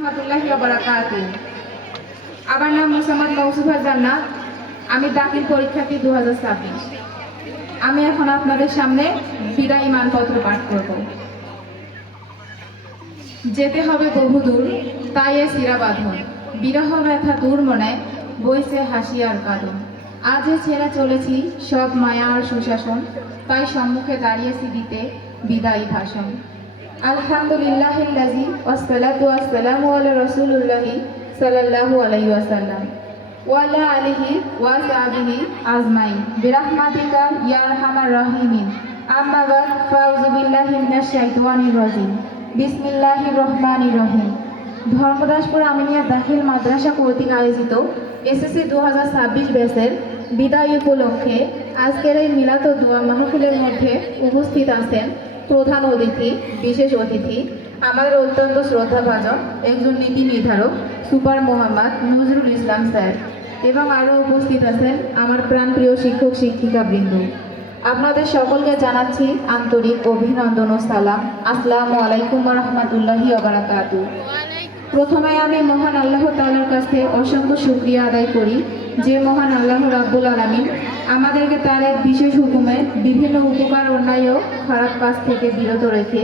রহমতুল্লাহি ওয়া বারাকাতুহু। আমার নাম মোসাম্মদ মৌসুফা জান্নাত। আমি দাখিল পরীক্ষার্থী 2026। আমি এখন আপনাদের সামনে বিদায়ী মানপত্র পাঠ করব। যেতে হবে বহুদূর, তাই এ শিরা বাঁধন, বিরহ ব্যথা দূর মনে বইছে হাসি আর কাঁদন। আজ ছেড়ে চলেছি সব মায়া আর সুশাসন, তাই সম্মুখে দাঁড়িয়েছি দিতে বিদায়ী ভাষণ। আলহামদুলিল্লাহিল্লাযী ওয়াসসালাতু ওয়াসসালামু আলা রাসূলিল্লাহি সাল্লাল্লাহু আলাইহি ওয়াসাল্লাম ওয়া আলা আলিহি ওয়া সাহবিহি আজমাইন বিরহমাতিকা ইয়া আরহামার রাহিমিন। আম্মা বাদ, ফাউযু বিল্লাহি মিনাশ শাইতানির রাজিম। বিসমিল্লাহির রহমানির রহিম। ধর্মদাসপুর আমিনিয়া দাখিল মাদ্রাসা কর্তৃক আয়োজিত এসএসসি 2026 ব্যাচের বিদায় উপলক্ষে আজকের এই মিলাদ ও দোয়া মাহফিলের মধ্যে উপস্থিত আছেন প্রধান অতিথি, বিশেষ অতিথি, আমাদের অত্যন্ত শ্রদ্ধাভাজন একজন নীতি নির্ধারক সুপার মোহাম্মদ নজরুল ইসলাম স্যার, এবং আরও উপস্থিত আছেন আমার প্রাণপ্রিয় শিক্ষক শিক্ষিকা বৃন্দ। আপনাদের সকলকে জানাচ্ছি আন্তরিক অভিনন্দন ও সালাম। আসসালামু আলাইকুম ওয়া রাহমাতুল্লাহি ওয়া বারাকাতুহু। প্রথমে আমি মহান আল্লাহ তাআলার কাছে অসংখ্য শুকরিয়া আদায় করি যে মহান আল্লাহ রাব্বুল আলামিন আমাদেরকে তার এক বিশেষ হুকুমে বিভিন্ন উপকার, অন্যায় ও খারাপ কাজ থেকে বিরত রেখে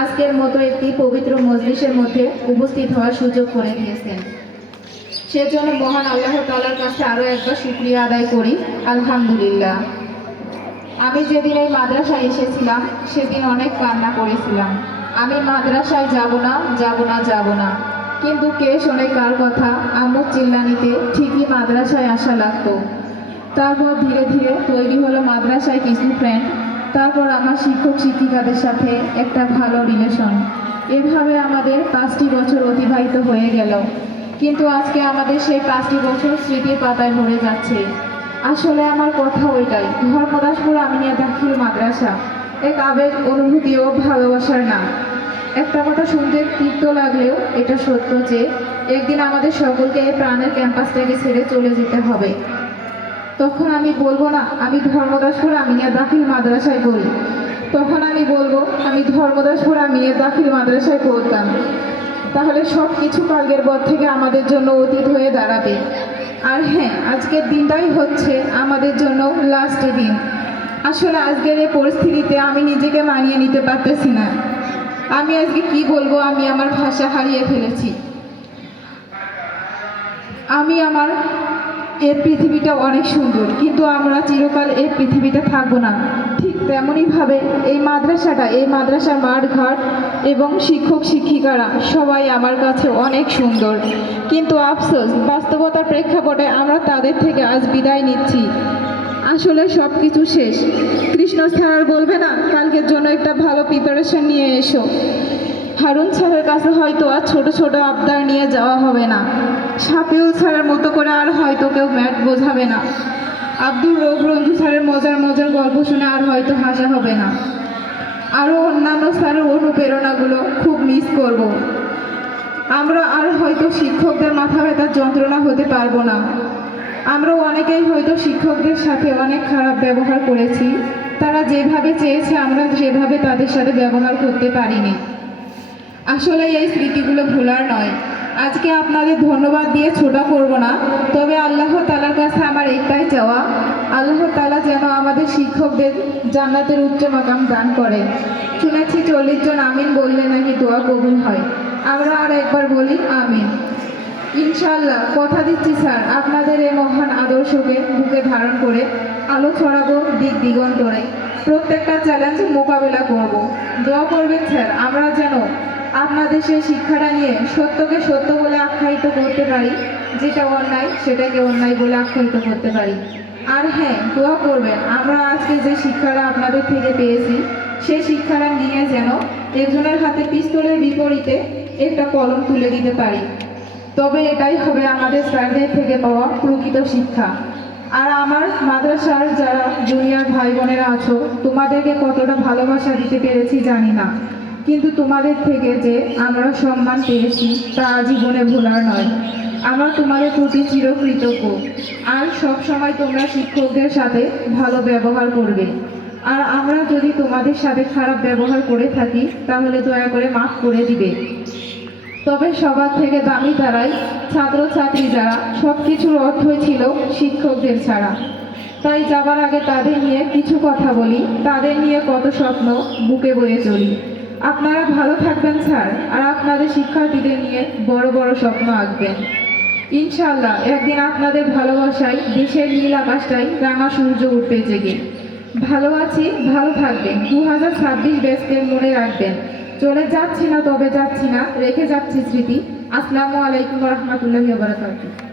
আজকের মতো একটি পবিত্র মজলিসের মধ্যে উপস্থিত হওয়ার সুযোগ করে দিয়েছেন। সেজন্য মহান আল্লাহ তাআলার কাছে আরও একবার শুকরিয়া আদায় করি, আলহামদুলিল্লাহ। আমি যেদিন এই মাদ্রাসায় এসেছিলাম সেদিন অনেক কান্না করেছিলাম। আমি মাদ্রাসায় যাব না, যাব না, যাব না, কিন্তু কে শোনে কার কথা। আম্মুর চিল্লানিতে ঠিকই মাদ্রাসায় আসা লাগতো। তারপর ধীরে ধীরে তৈরি হলো মাদ্রাসায় কিছু ফ্রেন্ড, তারপর আমার শিক্ষক শিক্ষিকাদের সাথে একটা ভালো রিলেশন। এভাবে আমাদের 5টি বছর অতিবাহিত হয়ে গেল, কিন্তু আজকে আমাদের সেই 5টি বছর স্মৃতির পাতায় ভরে যাচ্ছে। আসলে আমার কথা ওইটাই, ধর্মদাসপুর আমিনিয়া দাখিল মাদ্রাসা এক আবেগ, অনুভূতি ও ভালোবাসার নাম। একটা কথা শুনতে তিক্ত লাগলেও এটা সত্য যে একদিন আমাদের সকলকে এই প্রাণের ক্যাম্পাসটাকে ছেড়ে চলে যেতে হবে। তখন আমি বলবো না আমি ধর্মদাসপুর আমিনিয়া দাখিল মাদ্রাসায় পড়ি, তখন আমি বলবো আমি ধর্মদাসপুর আমিনিয়া দাখিল মাদ্রাসায় পড়তাম। তাহলে সব কিছু কালকের পর থেকে আমাদের জন্য অতীত হয়ে দাঁড়াবে। আর হ্যাঁ, আজকের দিনটাই হচ্ছে আমাদের জন্য লাস্ট দিন। আসলে আজকের এই পরিস্থিতিতে আমি নিজেকে মানিয়ে নিতে পারতেছি না। আমি আজকে কি বলবো, আমি আমার ভাষা হারিয়ে ফেলেছি। এই পৃথিবীটা অনেক সুন্দর, কিন্তু আমরা চিরকাল এই পৃথিবীতে থাকবো না। ঠিক তেমনইভাবে এই মাদ্রাসার মাঠ ঘাট এবং শিক্ষক শিক্ষিকারা সবাই আমার কাছে অনেক সুন্দর, কিন্তু আফসোস বাস্তবতার প্রেক্ষাপটে আমরা তাদের থেকে আজ বিদায় নিচ্ছি। আসলে সব কিছু শেষ। কৃষ্ণ স্যার বলবে না কালকের জন্য একটা ভালো প্রিপারেশন নিয়ে এসো। হারুন স্যারের কাছে হয়তো আর ছোট ছোট আবদার নিয়ে যাওয়া হবে না। শাফিউল স্যারের মতো করে আর হয়তো কেউ ম্যাথ বোঝাবে না। আব্দুর রৌফ রঞ্জু স্যারের মজার মজার গল্প শুনে আর হয়তো হাসা হবে না। আরও অন্যান্য স্যারের অনুপ্রেরণাগুলো খুব মিস করব। আমরা আর হয়তো শিক্ষকদের মাথা ব্যথার যন্ত্রণা হতে পারবো না। আমরা অনেকেই হয়তো শিক্ষকদের সাথে অনেক খারাপ ব্যবহার করেছি। তারা যেভাবে চেয়েছে আমরা সেভাবে তাদের সাথে ব্যবহার করতে পারিনি। আসলে এই স্মৃতিগুলো ভোলার নয়। আজকে আপনাদের ধন্যবাদ দিয়ে ছোটা করব না, তবে আল্লাহ তাআলার কাছে আমার একটাই চাওয়া, আল্লাহ তাআলা যেন আমাদের শিক্ষকদের জান্নাতের উচ্চ মাকাম দান করে। শুনেছি 40 জন আমিন বললে নাকি দোয়া কবুল হয়। আমরা আর একবার বলি আমিন। ইনশাআল্লাহ কথা দিচ্ছি স্যার, আপনাদের এই মহান আদর্শকে বুকে ধারণ করে আলো ছড়াবো দিক দিগন্তরে। প্রত্যেকটা চ্যালেঞ্জ মোকাবেলা করব। দোয়া করবেন স্যার, আমরা যেন আপনাদের সেই শিক্ষাটা নিয়ে সত্যকে সত্য বলে আখ্যায়িত করতে পারি, যেটা অন্যায় সেটাকে অন্যায় বলে আখ্যায়িত করতে পারি। আর হ্যাঁ, দোয়া করবেন আমরা আজকে যে শিক্ষাটা আপনাদের থেকে পেয়েছি সেই শিক্ষাটা নিয়ে যেন একজনের হাতে পিস্তলের বিপরীতে একটা কলম তুলে দিতে পারি। তবে এটাই হবে আমাদের স্যারদের থেকে পাওয়া প্রকৃত শিক্ষা। আর আমার মাদ্রাসার যারা জুনিয়র ভাই বোনেরা আছো, তোমাদেরকে কতটা ভালোবাসা দিতে পেরেছি জানি না, কিন্তু তোমাদের থেকে যে আমরা সম্মান পেয়েছি তা আজীবনে ভোলার নয়। আমরা তোমাদের প্রতি চিরকৃতজ্ঞ। আর সব সময় তোমরা শিক্ষকদের সাথে ভালো ব্যবহার করবে। আর আমরা যদি তোমাদের সাথে খারাপ ব্যবহার করে থাকি তাহলে দয়া করে মাফ করে দিবে। তবে সবার থেকে দামি তারাই, ছাত্রছাত্রী যারা, সব কিছুর অর্থই ছিল শিক্ষকদের ছাড়া। তাই যাবার আগে তাদের নিয়ে কিছু কথা বলি, তাদের নিয়ে কত স্বপ্ন বুকে বয়ে চলি। আপনারা ভালো থাকবেন স্যার, আর আপনাদের শিক্ষার্থীদের নিয়ে বড় বড় স্বপ্ন আঁকবেন। ইনশাআল্লাহ একদিন আপনাদের ভালোবাসায় দেশের নীল আকাশটাই রাঙা সূর্য উঠবে জেগে। ভালো আছি, ভালো থাকবেন। 2026 ব্যাচকে মনে রাখবেন। চলে যাচ্ছি না, তবে যাচ্ছি না, রেখে যাচ্ছি স্মৃতি। আসসালামু আলাইকুম ওয়া রাহমাতুল্লাহি ওয়া বারাকাতুহু।